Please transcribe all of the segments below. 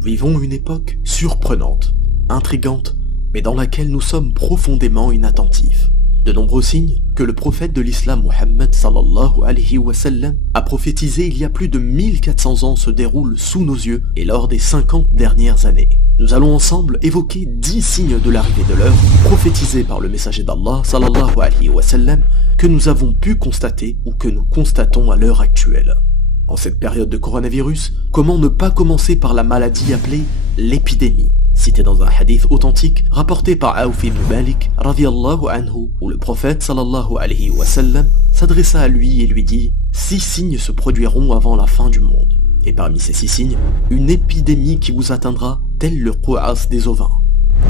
Nous vivons une époque surprenante, intrigante, mais dans laquelle nous sommes profondément inattentifs. De nombreux signes que le prophète de l'islam Muhammad sallallahu alayhi wa sallam a prophétisé il y a plus de 1400 ans se déroulent sous nos yeux et lors des 50 dernières années. Nous allons ensemble évoquer 10 signes de l'arrivée de l'heure prophétisés par le messager d'Allah sallallahu alayhi wa sallam que nous avons pu constater ou que nous constatons à l'heure actuelle. En cette période de coronavirus, comment ne pas commencer par la maladie appelée l'épidémie, cité dans un hadith authentique rapporté par Auf ibn Malik radiyallahu anhu, où le prophète sallallahu alayhi wa sallam s'adressa à lui et lui dit « 6 signes se produiront avant la fin du monde. Et parmi ces 6 signes, une épidémie qui vous atteindra, tel le qu'as des ovins.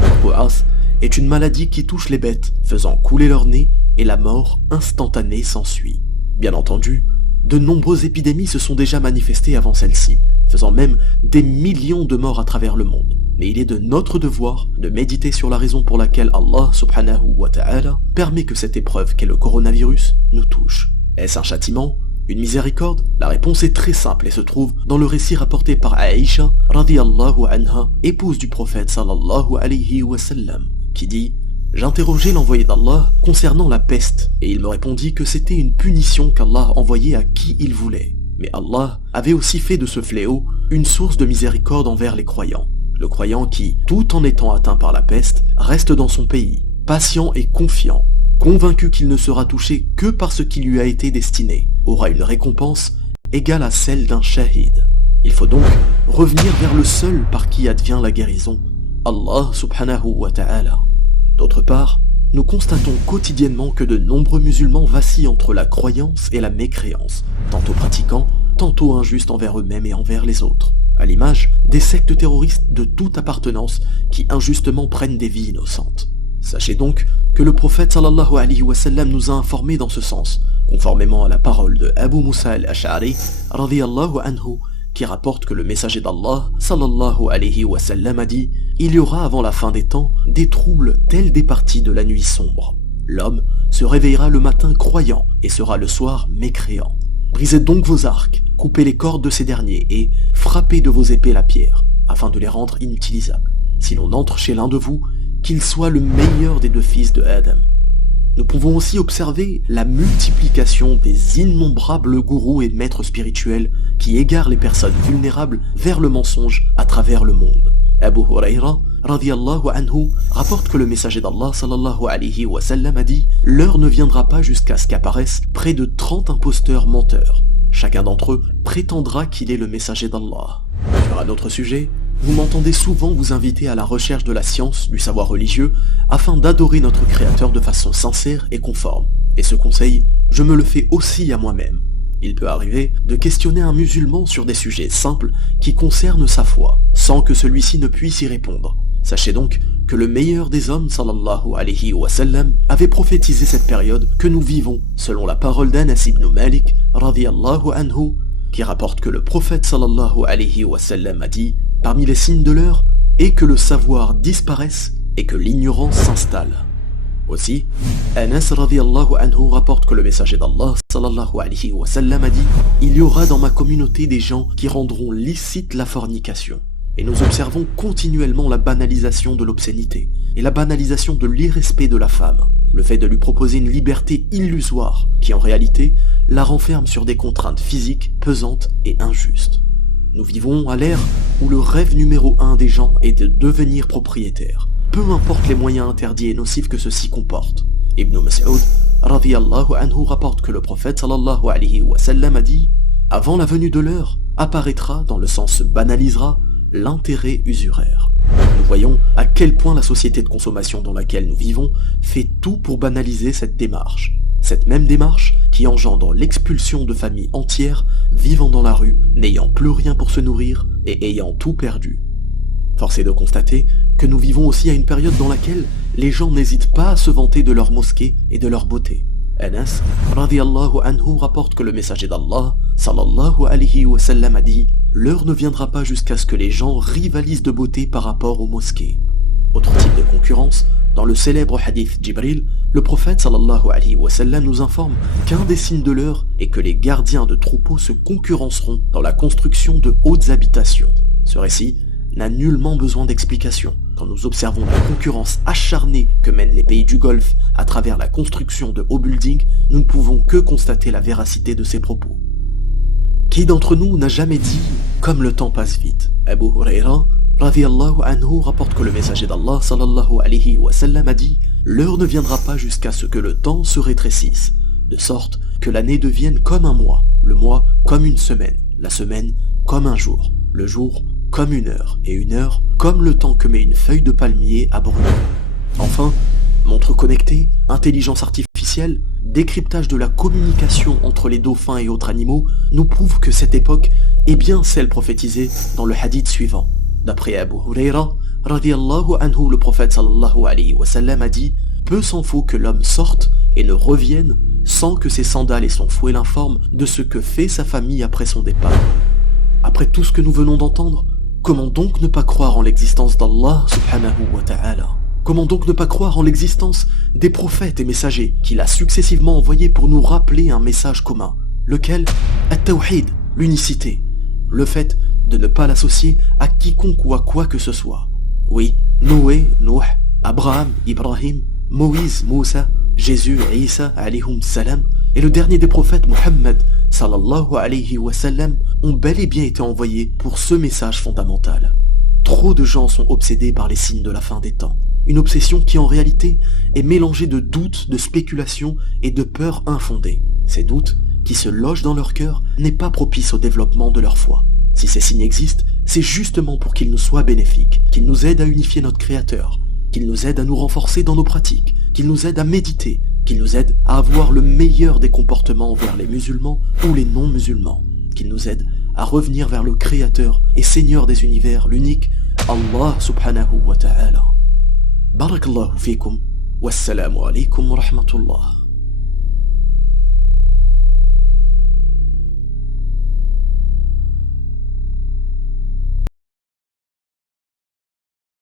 Le qu'as est une maladie qui touche les bêtes, faisant couler leur nez, et la mort instantanée s'ensuit. Bien entendu, de nombreuses épidémies se sont déjà manifestées avant celle-ci, faisant même des millions de morts à travers le monde. Mais il est de notre devoir de méditer sur la raison pour laquelle Allah subhanahu wa ta'ala permet que cette épreuve qu'est le coronavirus nous touche. Est-ce un châtiment? Une miséricorde? La réponse est très simple et se trouve dans le récit rapporté par Aïcha radiyallahu anha, épouse du prophète sallallahu alayhi wa sallam, qui dit « J'interrogeai l'envoyé d'Allah concernant la peste, et il me répondit que c'était une punition qu'Allah envoyait à qui il voulait. Mais Allah avait aussi fait de ce fléau une source de miséricorde envers les croyants. Le croyant qui, tout en étant atteint par la peste, reste dans son pays, patient et confiant, convaincu qu'il ne sera touché que par ce qui lui a été destiné, aura une récompense égale à celle d'un shahid. Il faut donc revenir vers le seul par qui advient la guérison, Allah subhanahu wa ta'ala. D'autre part, nous constatons quotidiennement que de nombreux musulmans vacillent entre la croyance et la mécréance, tantôt pratiquants, tantôt injustes envers eux-mêmes et envers les autres, à l'image des sectes terroristes de toute appartenance qui injustement prennent des vies innocentes. Sachez donc que le prophète sallallahu alayhi wa sallam nous a informés dans ce sens, conformément à la parole de Abu Musa al-Ash'ari radiyallahu anhu, qui rapporte que le messager d'Allah sallallahu alayhi wa sallam a dit « Il y aura avant la fin des temps des troubles tels des parties de la nuit sombre. L'homme se réveillera le matin croyant et sera le soir mécréant. Brisez donc vos arcs, coupez les cordes de ces derniers et frappez de vos épées la pierre, afin de les rendre inutilisables. Si l'on entre chez l'un de vous, qu'il soit le meilleur des 2 fils de Adam. » Nous pouvons aussi observer la multiplication des innombrables gourous et maîtres spirituels qui égarent les personnes vulnérables vers le mensonge à travers le monde. Abu Huraira radiyallahu anhu rapporte que le messager d'Allah sallallahu alayhi wa sallam a dit « L'heure ne viendra pas jusqu'à ce qu'apparaissent près de 30 imposteurs menteurs. Chacun d'entre eux prétendra qu'il est le messager d'Allah. » Sur un autre sujet, vous m'entendez souvent vous inviter à la recherche de la science, du savoir religieux, afin d'adorer notre Créateur de façon sincère et conforme. Et ce conseil, je me le fais aussi à moi-même. Il peut arriver de questionner un musulman sur des sujets simples qui concernent sa foi, sans que celui-ci ne puisse y répondre. Sachez donc que le meilleur des hommes, sallallahu alayhi wa sallam, avait prophétisé cette période que nous vivons, selon la parole d'Anas ibn Malik, radiyallahu anhu, qui rapporte que le prophète sallallahu alayhi wa sallam a dit « Parmi les signes de l'heure est que le savoir disparaisse et que l'ignorance s'installe. » Aussi, Anas radiyallahu anhu rapporte que le messager d'Allah sallallahu alayhi wa sallam a dit « Il y aura dans ma communauté des gens qui rendront licite la fornication. » Et nous observons continuellement la banalisation de l'obscénité et la banalisation de l'irrespect de la femme, le fait de lui proposer une liberté illusoire qui en réalité la renferme sur des contraintes physiques pesantes et injustes. Nous vivons à l'ère où le rêve numéro 1 des gens est de devenir propriétaire, peu importe les moyens interdits et nocifs que ceux-ci comportent. Ibn Mas'ud radiyallahu anhu rapporte que le prophète sallallahu alayhi wa sallam a dit « Avant la venue de l'heure, apparaîtra, dans le sens se banalisera, l'intérêt usuraire. » Nous voyons à quel point la société de consommation dans laquelle nous vivons fait tout pour banaliser cette démarche. Cette même démarche qui engendre l'expulsion de familles entières vivant dans la rue, n'ayant plus rien pour se nourrir et ayant tout perdu. Force est de constater que nous vivons aussi à une période dans laquelle les gens n'hésitent pas à se vanter de leur mosquée et de leur beauté. Anas radiyallahu anhu rapporte que le messager d'Allah sallallahu alayhi wa sallam a dit « L'heure ne viendra pas jusqu'à ce que les gens rivalisent de beauté par rapport aux mosquées. » Autre type de concurrence, dans le célèbre hadith Jibril, le prophète sallallahu alayhi wa sallam nous informe qu'un des signes de l'heure est que les gardiens de troupeaux se concurrenceront dans la construction de hautes habitations. Ce récit n'a nullement besoin d'explication. Quand nous observons la concurrence acharnée que mènent les pays du Golfe à travers la construction de hauts buildings, nous ne pouvons que constater la véracité de ces propos. Qui d'entre nous n'a jamais dit « comme le temps passe vite » Abu Huraira radiyallahu anhu rapporte que le messager d'Allah sallallahu alayhi wa sallam a dit « L'heure ne viendra pas jusqu'à ce que le temps se rétrécisse, de sorte que l'année devienne comme un mois, le mois comme une semaine, la semaine comme un jour, le jour comme une heure, et une heure comme le temps que met une feuille de palmier à brûler. » Enfin, montres connectées, intelligence artificielle, décryptage de la communication entre les dauphins et autres animaux nous prouvent que cette époque est bien celle prophétisée dans le hadith suivant. D'après Abu Huraira, radiyallahu anhu, le prophète sallallahu alayhi wa sallam a dit « Peu s'en faut que l'homme sorte et ne revienne sans que ses sandales et son fouet l'informent de ce que fait sa famille après son départ. » Après tout ce que nous venons d'entendre, comment donc ne pas croire en l'existence d'Allah subhanahu wa ta'ala? Comment donc ne pas croire en l'existence des prophètes et messagers qu'il a successivement envoyés pour nous rappeler un message commun, lequel est At-Tawhid, l'unicité, le fait de ne pas l'associer à quiconque ou à quoi que ce soit. Oui, Noé, Nuh, Abraham, Ibrahim, Moïse, Moussa, Jésus et Isa alayhum salam, et le dernier des prophètes Muhammad sallallahu alayhi wa sallam ont bel et bien été envoyés pour ce message fondamental. Trop de gens sont obsédés par les signes de la fin des temps. Une obsession qui en réalité est mélangée de doutes, de spéculations et de peurs infondées. Ces doutes, qui se logent dans leur cœur, n'est pas propice au développement de leur foi. Si ces signes existent, c'est justement pour qu'ils nous soient bénéfiques, qu'ils nous aident à unifier notre Créateur, qu'ils nous aident à nous renforcer dans nos pratiques, qu'ils nous aident à méditer, qu'ils nous aident à avoir le meilleur des comportements envers les musulmans ou les non-musulmans, qu'ils nous aident à revenir vers le Créateur et Seigneur des univers, l'unique Allah subhanahu wa ta'ala. Barakallahu fikum, wassalamu alaikum wa rahmatullah.